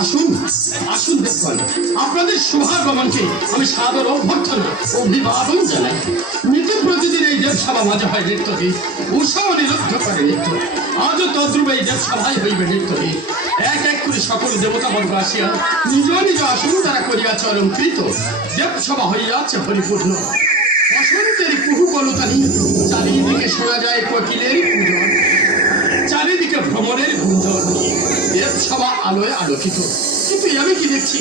আসুন আসুন দেখুন আপনাদের শুভাগমনকে আমি সাদর অভ্যর্থনা অভিবাদন জানাই। নিত্য প্রতিদিন এই দেবসভা মাঝে হয় নৃত্যকে উৎসাহ নিরুদ্ধ করে নৃত্য। আজও তদ্রুপ এই দেবসভায় হইবে নৃত্যকে এক এক করে সকল দেবতা বর্গ আসিয়া নিজ নিজ আসন তারা করিয়াছে অলঙ্কৃত দেবসভা হইয়াছে পরিপূর্ণ। বসন্তের কুহু কলতানি চারিদিকে শোনা যায় কোকিলের ভ্রমণের গুঞ্জন দেব সভা আলোয় আলোকিত। কিন্তু আমি কি দেখছি?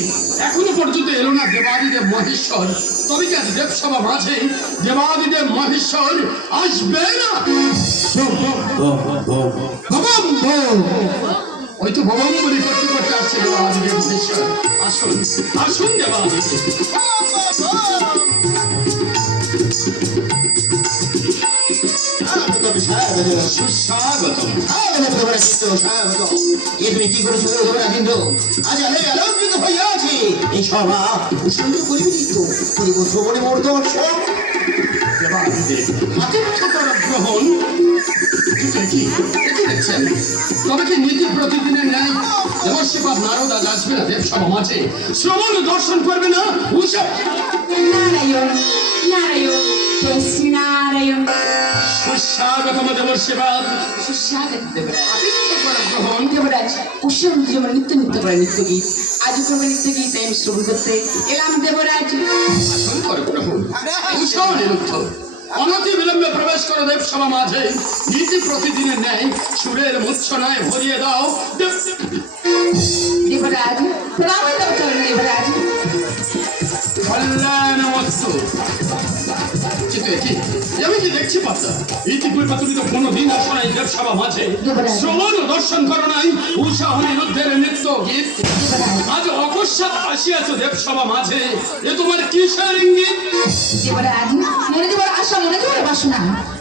এখনও পর্যন্ত এলো না দেবাদিদেব মহেশ্বর। তবে কি আজ দেব সভা মাঝে দেবাদিদেব মহেশ্বর আসবে না। ওই তো ভবম বলি করতে করতে আসছে দেবাদিদেব মহেশ্বর। আসুন আসুন দেবাদিদেব। স্বাগতম স্বাগতম সুস্বাগতম তোমরা চিত্ত স্বাগতম এ তুমি কি করেছ তোমরা কিন্তু আজ আমি আলোকিত হইয়াছি এই সভা উৎসর্গ করিবি কিন্তু করিব শ্রবণে মুহূর্ত দেবাদিদেব গ্রহণ। কিন্তু কি এটি দেখছেন। তবে কি নীতি প্রতিদিনের ন্যায়? দেবশ্রীপাদ নারদ আজ আসবে না দেব সভা মাঝে শ্রবণ দর্শন করবে না? নারায়ণ নারায়ণ। নিত্য নিত্য করে নৃত্য গীত। আজ করবে নৃত্য গীত আমি শ্রবণ করতে এলাম দেবরাজ অনতি বিলম্বে প্রবেশ করো দেব সভা মাঝে। নীতি প্রতিদিনের ন্যায়। সুরের মূর্ছনায় ভরিয়ে দাও দেবরাজ প্রণাম দেব চরণ দেবরাজ কল্যাণমস্তু। কি আমি কি দেখছি পাত্তা ইতিপূর্বে তুমি তো কোনোদিন আসো নাই দেবসভা মাঝে। শ্রবণ দর্শন করো নাই উষা অনিরুদ্ধের নৃত্য গীত। আজ অকস্মাৎ আসিয়াছ দেবসভা মাঝে। এ তোমার কিসের ইঙ্গিত? মনে দেবার আশা মনে দেবার বাসনা।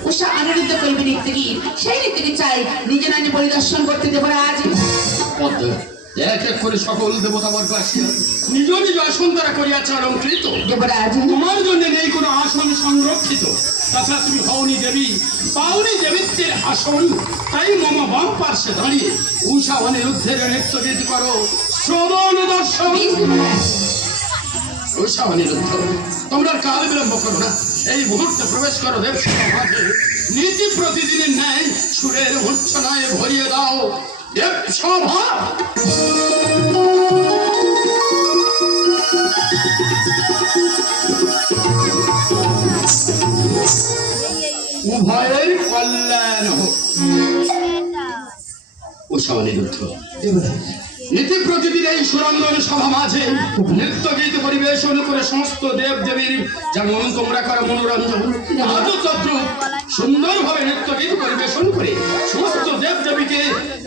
উষা আনন্দিত করবে নৃত্য গীত সেই নৃত্য চাই। নিজ নানি পরিদর্শন করতে দেবরাজ পদ্ম এক এক করে সকল দেবতা বর্গ আসিয়া নিজ নিজ আসন তারা করিয়াছে অলঙ্কৃত। দেবরাজ। তোমার জন্য নেই কোনো আসন সংরক্ষিত। তাছাড়া তুমি হওনি দেবী পাওনি দেবীত্বের আসন। তাই মম বাম পার্শ্বে দাঁড়িয়ে উষা অনিরুদ্ধের নৃত্য গীত করো। শ্রবণ দর্শন। উষা অনিরুদ্ধ তোমরা কাল বিলম্ব করো না। এই মুহূর্তে প্রবেশ করো দেব নীতি প্রতিদিনের ন্যায় সুরের মূর্ছনায় ভরিয়ে দাও। সভা উভয়ের কল্যাণ হোক উষা অনিরুদ্ধ নীতি প্রতিদিন এই সুরঙ্গন সভা মাঝে নৃত্য গীত পরিবেশন করে সমস্ত দেব দেবীর যেমন তোমরা করো মনোরঞ্জন, আজও ভাবে নৃত্য গীত পরিবেশন করে সমস্ত দেব দেবীকে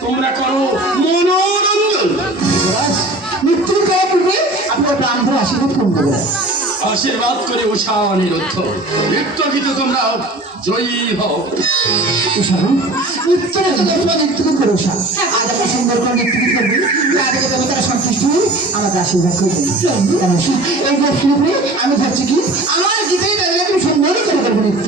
তোমরা করো মনোরঞ্জন। আপনার প্রাণ আশীর্বাদ করুন। আশীর্বাদ করে উষা অনিরুদ্ধ নৃত্য গীত তোমরা জয়ী হও। উষা নৃত্য নৃত্য তোমরা নৃত্য করে উষা। আজ আমরা সুন্দর করে নৃত্য গীত রাজা তারা সন্তুষ্ট হয়ে আমাকে আশীর্বাদ করবেন কেন উষা, এই গীত আমি ভাবছি কি, আমার গীতেই তাহলে তুমি সুন্দর করে করব নৃত্য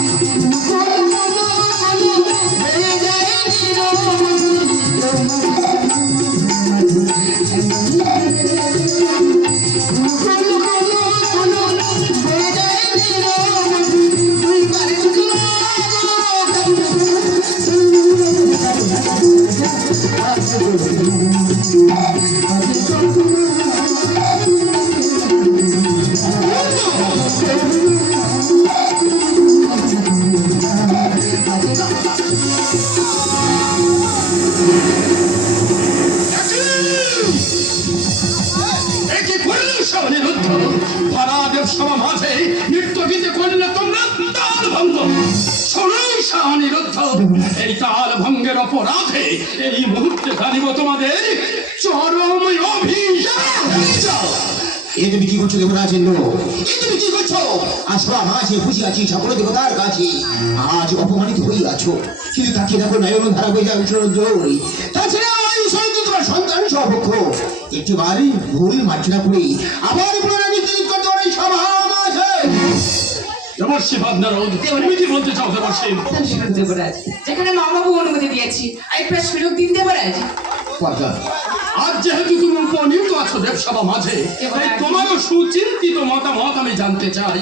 ভঙ্গ শোনো উষা এই তাল ভঙ্গের অপরাধে এই মুহূর্তে জানিব তোমাদের চরম অভিশাপ। এ তুমি কি করছ দেবরাজ ইন্দ্র এ তুমি কি করছ? আসো মাঝে খুশি সকল দেবতার কাছে। আজ অপমানিত আছো শুধু তাকে দেখো নয়ন ধারা তাছাড়া ওই উৎসর্গ তোমার সন্তান সপক্ষ। একটি বাড়ি ভুল মার্জনা করে আবার পুনরাবৃত্তি করতে পারে সভা মাঝে যেখানে মামাবু অনুমতি দিয়েছি প্রায় সুযোগ দিন দেবরাজ আজ যেহেতু তুমি উপনীত আছো দেবসভা মাঝে তাই তোমারও সুচিন্তিত মতামত আমি জানতে চাই।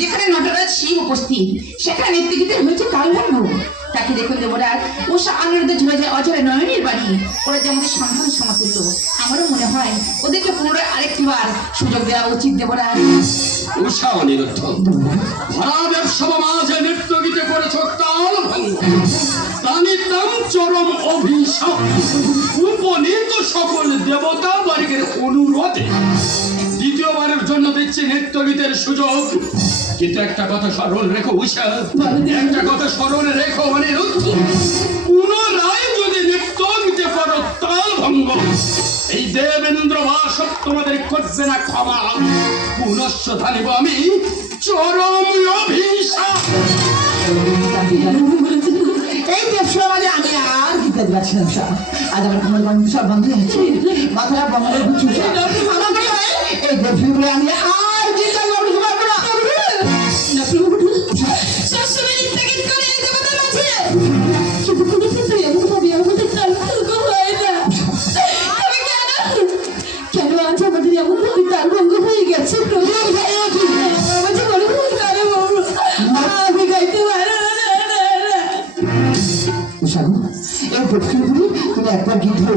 যেখানে নটরাজ শিব উপস্থিত সেখানে নেতৃত্বে হয়েছে কালবন্ধ তাকে দেখুন দেবরাজ ও আনন্দ ঝরে যায় অজয় নয়নের বাড়ি। ওরা যে আমাদের সন্ধান সমতুল্য, আমারও মনে হয় ওদেরকে পুনরায় আরেকটিবার সুযোগ দেওয়া উচিত দেবরাজ চরম সকল দেবতা বর্গের অনুরোধে। দ্বিতীয়বারের জন্য দিচ্ছি নৃত্য গীতের সুযোগ। কিন্তু একটা কথা স্মরণ রেখো উষা একটা কথা স্মরণ রেখো অনিরুদ্ধ পুনরায় যদি নৃত্য গীতে করো তাল ভঙ্গ। এই দেবেন্দ্র বাসক তোমাদের করবে না ক্ষমা। পুনশ্চ জানিব আমি, চরম অভিশাপ। এই ব্যবসা মানে আমি আর দিতে পারছি না উষা আজ আমার বন্ধ সব বন্ধ হয়েছে বন্ধ মনে এই আমি আর দিতে কেন আজ আমাদের এমনভাবে তালভঙ্গ হয়ে গেছে প্রভু আমাদের বড় ভুল করে আমি গাইতে পারো গো, এই ব্যবসাগুলি তুমি একবার ধরো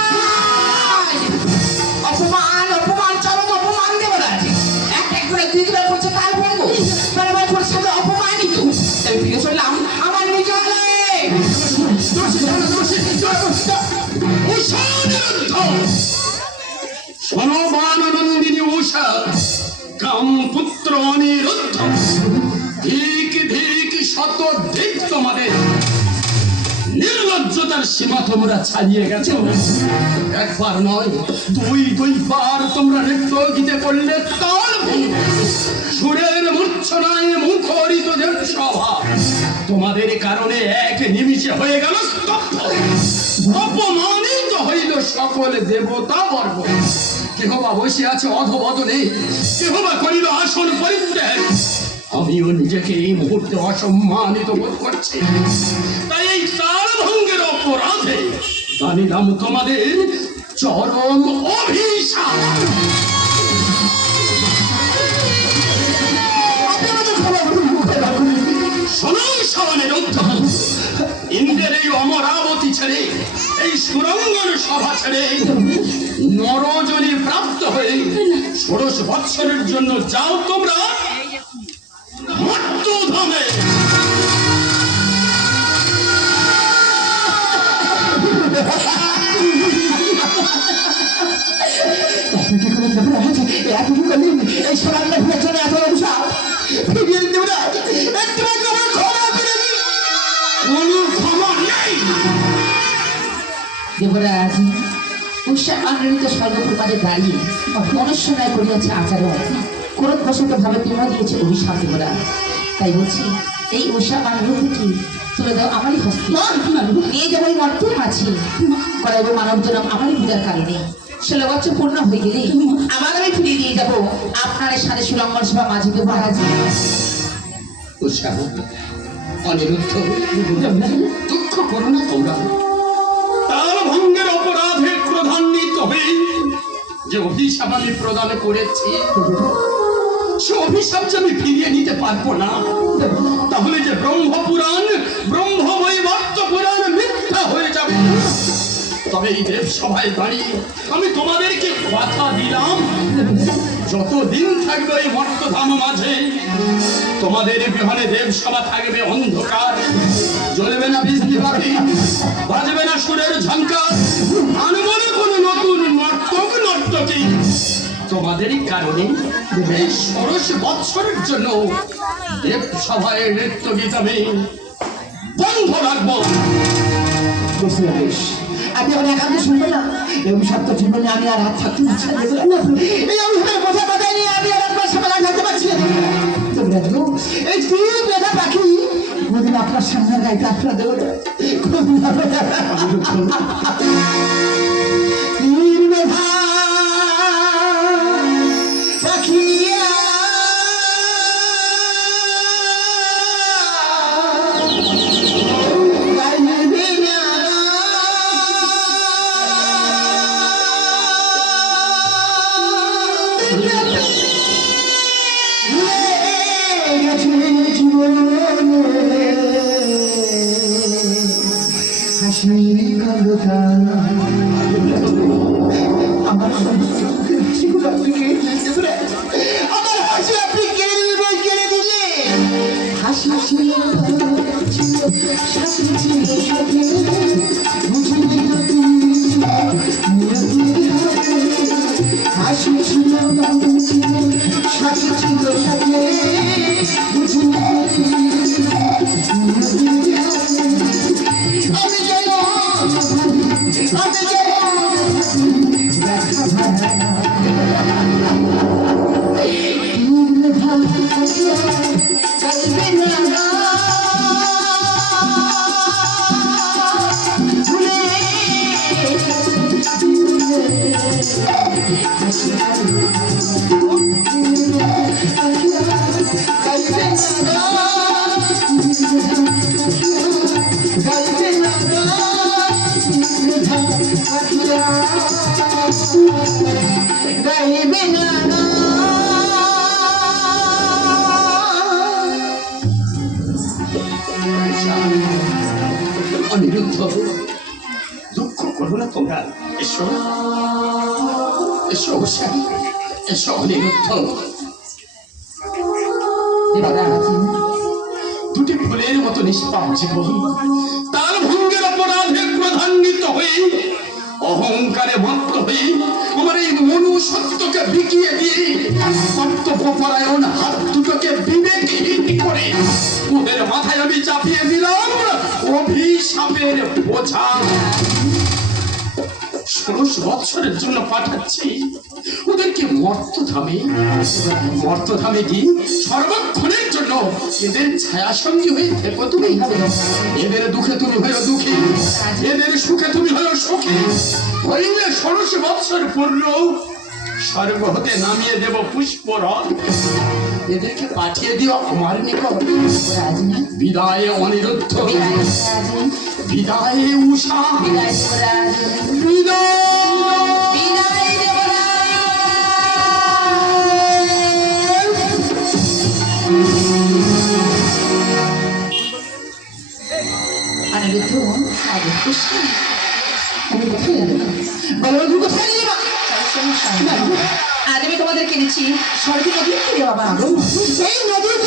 সীমা তোমরা ছাড়িয়ে গেছো। একবার নয়, দুই, দুইবার তোমরা নৃত্য গীতে করলে তাল সুরের মূর্ছনায় মুখরিত সভা। তোমাদের কারণে এক নিমিষে হয়ে গেল অপমানিত হইল সকল দেবতা বর্গ। কেহ বা বসে আছে অধবদনে, কেহ বা করিল আসন পরিত্যাগ। আমিও নিজেকে এই মুহূর্তে অসম্মানিত বোধ করছি। তাই এই অপরাধে জানিলাম তোমাদের চরম অভিশাপ। ইন্দ্রের এই অমরাবতী ছেড়ে, এই সুরঙ্গন সভা ছেড়ে, নরজনী প্রাপ্ত হয়ে ষোড়শ বৎসরের জন্য যাও তোমরা মর্তধামে দেবরাজ উৎসাহ আনন্দিত স্বর্গপুর মাঝে দাঁড়িয়ে মনুষ্যনয় করিয়াছে আচরণ ক্রোধ বসত ভাবে তোমরা দিয়েছে অভিশাপ দেবরাজ তাই বলছি এই উৎসাহ আনন্দ কি তুলে দাও আমারই হস্তে। নিয়ে যাব এই মর্তের মাঝে। করাবো মানব জনম আমারই পূজার কারণে। ষোলো বছর পূর্ণ হয়ে গেলে আবার আমি ফিরিয়ে দিয়ে যাব। আপনার সাথে সুলঙ্গন সভা মাঝে দেবরাজ উৎসাহ অনিরুদ্ধ দুঃখ করো না তোমরা। যে অভিশাপ আমি প্রদান করেছি, সে অভিশাপ যে আমি ফিরিয়ে নিতে পারব না, তাহলে যে ব্রহ্মপুরাণ ব্রহ্মবৈবর্ত পুরাণ মিথ্যা হয়ে যাবে। তবে এই দেব সভায় দাঁড়িয়ে আমি তোমাদেরকে কথা দিলাম, যতদিন থাকবে এই মর্তধাম মাঝে, তোমাদের বিহানে দেব সভা থাকবে অন্ধকার। জ্বলবে না বিজলি বাতি, বাজবে না সুরের ঝঙ্কার নর্তকী তোমাদেরই কারণে এই ষোড়শ বৎসরের জন্য দেব সভায় নৃত্য গীত আমি বন্ধ রাখব। বেশ বেশ। আপনি আমার একান্ত শুনবেন না এই অভিশপ্ত জীবনে আমি আর হাত থাকতে পারছি না এই অভিশাপের বোঝা মাথায় নিয়ে আমি আর আপনার সামনে থাকতে পারছি না। এই তীর বেদা পাখি কোনদিন আপনার সামনে গাইতে আপনার কোনদিন আপনার- আমি যাই অপরাধে ক্রধান্বিত হয়ে আমার এই মনু সত্যকে বিকিয়ে দিয়ে কর্তব্য পরায়ণ হাত দুটোকে বিবেকহীন করে ওদের মাথায় আমি চাপিয়ে দিলাম অভিশাপের বোঝা। ষোড়শ বৎসরের জন্য পাঠাচ্ছি। ওদেরকে মর্তধামে মর্তধামে গিয়ে সর্বক্ষণের জন্য এদের ছায়া সঙ্গী হয়ে থেকো তুমি। এদের দুঃখে তুমি হয়ে দুঃখী এদের সুখে তুমি হয়ে সুখী। হইলে ষোড়শ বৎসর পূর্ণ স্বর্গ হতে নামিয়ে দেব পুষ্পরথ এদেরকে পাঠিয়ে দিও আমার নিকট। বিদায় অনিরুদ্ধ। বিদায় উষা। বিদায়। অনিরুদ্ধ আমি তার তোমাদের কিনেছি স্বর্গে নদী ফিরে বাবা এই নদীর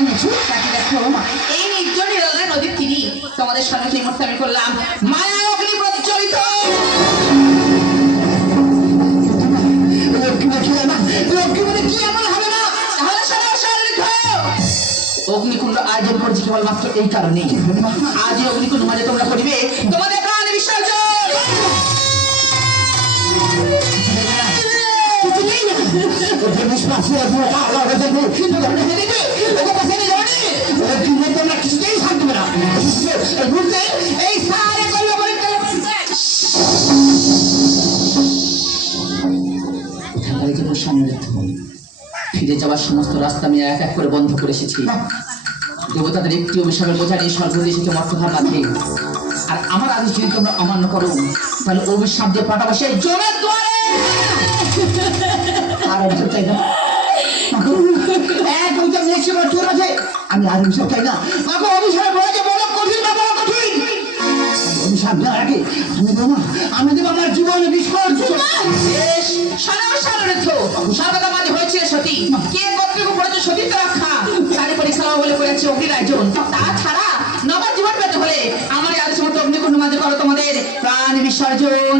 এনেছো? তাকে দেখো এই নির্জন নিরলা নদীর তীরে তোমাদের সম্মুখে এই মুহূর্তে আমি করলাম মায়া কেবলমাত্র এই কারণে আজ অগ্নিকুণ্ড মাঝে তোমরা করিবে তোমাদের প্রাণ বিসর্জন! বিশ্বাস তোমার কিছুতেই এই সারে ফিরে যাওয়ার সমস্ত রাস্তা আমি এক এক করে বন্ধ করে এসেছি। দেবতাদের একটি অভিশাপের বোঝা নিয়ে স্বর্গ এসেছে মর্তধার মাঝে আর আমার আদেশ যদি তোমরা অমান্য করো, তাহলে অভিশাপ দিয়ে পাঠাবো সেই জোরের দ্বারে আর অভিযোগ চাই না। আছে আমি আর অভিশাপ চাই না। মাগো অভিশাপে বলে দেওয়ার আগে আমি দেবো আমি দেবো আমার জীবন বিসর্জন বেশ, সারাও সারারেথ। সর্বদা মাঝে হয়েছে সতী। কে কর্তৃক করেছে সতীত্ব রক্ষা? তারই পরিচালনা বলে করেছে অগ্নির আয়োজন। তাছাড়া নবার জীবন পেতে হলে আমার আদেশ মতো অগ্নিকুণ্ড মাঝে করো তোমাদের প্রাণ বিসর্জন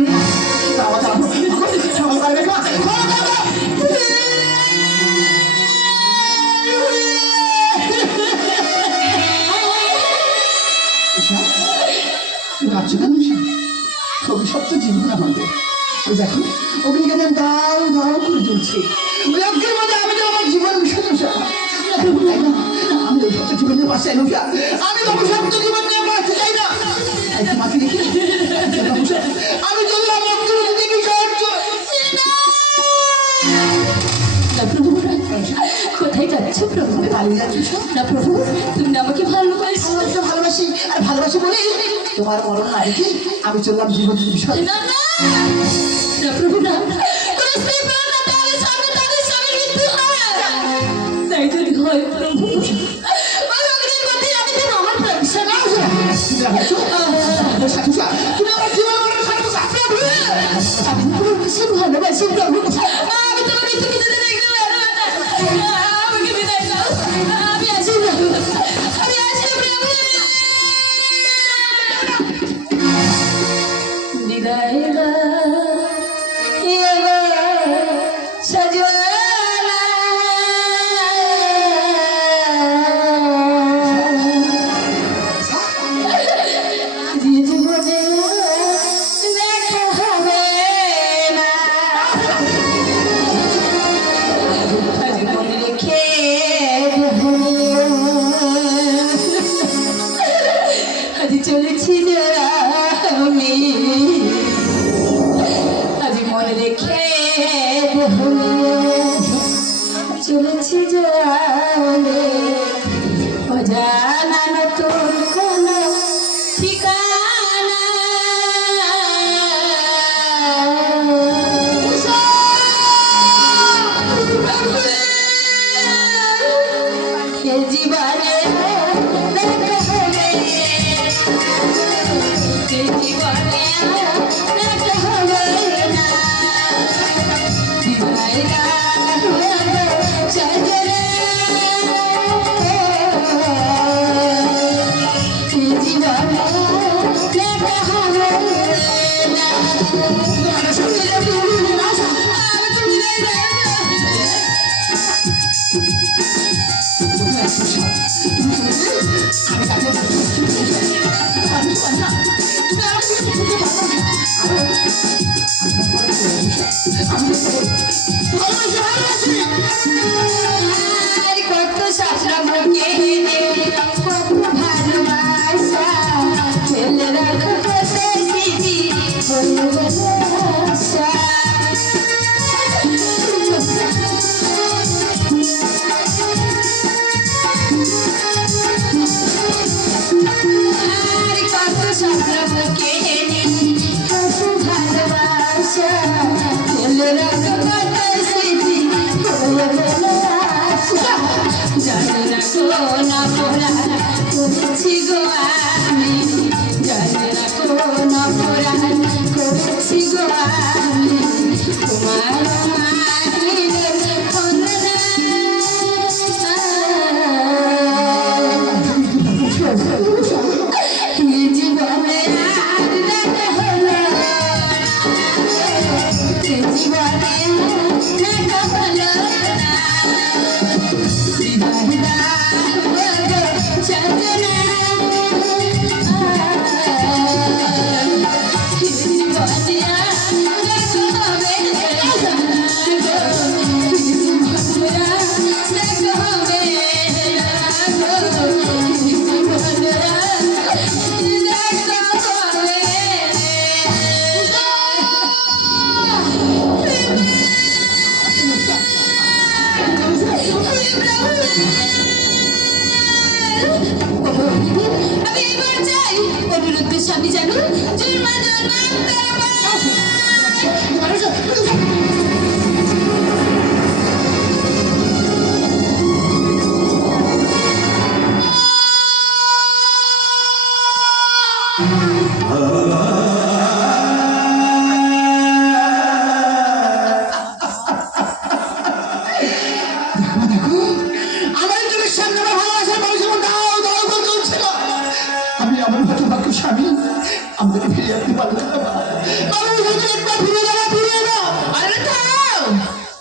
তুমি কাঁদছো কেন তো জীবন আমাদের ওই দেখো অগ্নি কেমন দাও দাও করে চলছে ওই অগ্নির মধ্যে আমি তো আমার জীবন বিসর্জন না? আমি অভিশপ্ত জীবন নিয়ে বাঁচতে চাই না আমি তো অভিশপ্ত জীবন নিয়ে বাঁচতে চাই না? তোমাকে দেখি। আমি চললাম অগ্নির যাচ্ছ প্রভু না প্রভু তুমি আমাকে ভালোবাসো। আমি তো ভালোবাসি আর ভালোবাসি বলে তোমার মরণ না দেখে আমি চললাম জীবন বিষয়। না না প্রভু না হয়। প্রভু। আমার প্রাণ তুমি আমার জীবন ভালোবাসি প্রভু।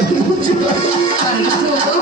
চোখে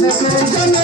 দুঃখ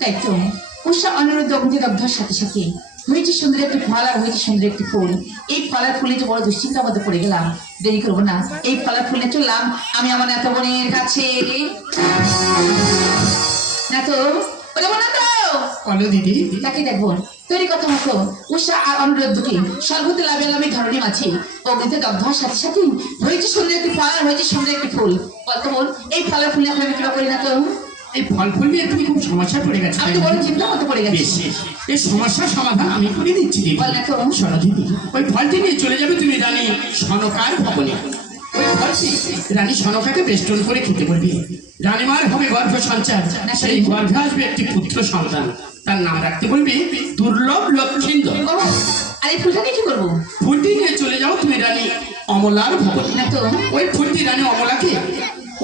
তাই তো উষা অনুরোধ অগ্নিদগ্ধর সাথে সাথে। হয়েছে সুন্দর একটি ফল আর হয়েছে সুন্দর একটি ফুল। ফলার ফুলে যে বড় দুশ্চিন্তার মধ্যে পড়ে গেলাম দেরি করব না। এই ফলার ফুলে চললাম আমি আমার নেতা বোনের কাছে। না তো ওরে বোনা তো বলো দিদি। তাকে দেখব তৈরি কথা মতো উষা আর অনুরোধকে সর্বতে লাভে লাভে ধরণী মাছি। অগ্নিতে দগ্ধ হওয়ার সাথে সাথে হয়েছে সুন্দর একটি ফল হয়েছে সুন্দর একটি ফুল। বল এই ফলের ফুলে এখন আমি কিবা করি না তো এই ফল ফুল নিয়ে তুমি খুব সমস্যা পড়ে গেছো আমি তো বড় চিন্তা মতো পড়ে গেছি। বেশ এই সমস্যার সমাধান আমি করে দিচ্ছি বল না তো। শোনো দিদি ওই ফলটি নিয়ে চলে যাবে তুমি রানী সনকার ভবনে। ওই ফলটি রানী সনকাকে বেষ্টন করে খেতে বলবি। রানীমার হবে গর্ভ সঞ্চার সেই গর্ভে আসবে একটি পুত্র সন্তান। তার নাম রাখতে বলবি দুর্লভ লক্ষিন্দর আর এই ফুলটা নিয়ে কি করব? ফুলটি নিয়ে চলে যাও তুমি রানী অমলার ভবনে। ওই ফুলটি রানী অমলাকে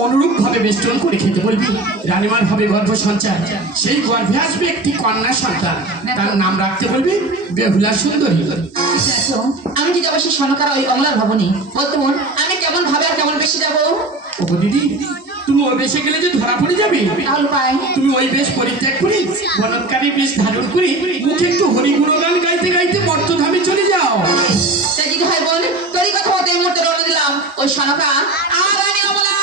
অনুরূপ ভাবে বেষ্টন করে খেতে বলবি। হ্যাঁ, হ্যাঁ, হ্যাঁ। রানিমার হবে গর্ভ সঞ্চার আচ্ছা। সেই গর্ভে আসবে একটি কন্যা সন্তান। তার নাম রাখতে বলবি বেহুলা সুন্দরী। আচ্ছা, আচ্ছা, আমি যদি অবশ্যই সনকার ওই অমলার ভবনে? বর্তমান আমি কেমন ভাবে আর কেমন বেশি যাব? ও দিদি তুমি ওই বেশে গেলে যে ধরা পড়ে যাবে। তুমি ওই বেশ পরিত্যাগ করি বনৎকারী বেশ ধারণ করি মুখে একটু হরি গুণগান গাইতে গাইতে মর্তধামে চলে যাও। তাই যদি হয় বল তোরই কথা মতে এই রওনা দিলাম। ওই সনকা আর আমি অমলা।